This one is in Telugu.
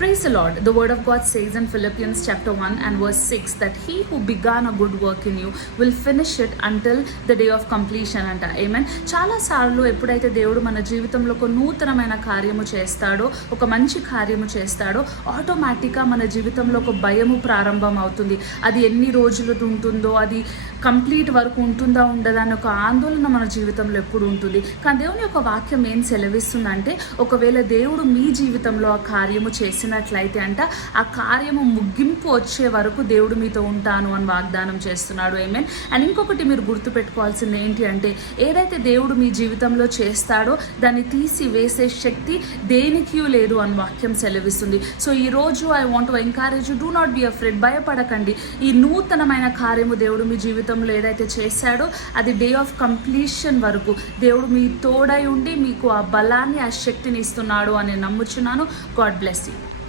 Praise the Lord. The word of God says in Philippians chapter 1 and verse 6 that he who began a good work in you will finish it until the day of completion అంట. Amen. చాలా సార్లు ఎప్పుడైతే దేవుడు మన జీవితంలో ఒక నూతనమైన కార్యము చేస్తాడో, ఒక మంచి కార్యము చేస్తాడో, ఆటోమేటిక్గా మన జీవితంలో ఒక భయము ప్రారంభం అవుతుంది. అది ఎన్ని రోజులు ఉంటుందో, అది కంప్లీట్ వరకు ఉంటుందా ఉండదా అని ఒక ఆందోళన మన జీవితంలో ఎప్పుడు ఉంటుంది. కానీ దేవుని యొక్క వాక్యం ఏం సెలవిస్తుందంటే, ఒకవేళ దేవుడు మీ జీవితంలో ఆ కార్యము చేసినట్లయితే అంట ఆ కార్యము ముగింపు వచ్చే వరకు దేవుడు మీతో ఉంటాను అని వాగ్దానం చేస్తున్నాడు. ఆమేన్. అండ్ ఇంకొకటి మీరు గుర్తుపెట్టుకోవాల్సింది ఏంటి అంటే, ఏదైతే దేవుడు మీ జీవితంలో చేస్తాడో దాన్ని తీసి వేసే శక్తి దేనికి లేదు అని వాక్యం సెలవిస్తుంది. సో ఈరోజు I want to encourage you, do not be afraid, భయపడకండి. ఈ నూతనమైన కార్యము దేవుడు మీ జీవితంలో ఏదైతే చేశాడో అది డే ఆఫ్ కంప్లీషన్ వరకు దేవుడు మీ తోడై ఉండి మీకు ఆ బలాన్ని, ఆ శక్తిని ఇస్తున్నాడు అని నమ్ముచున్నాను. God bless you.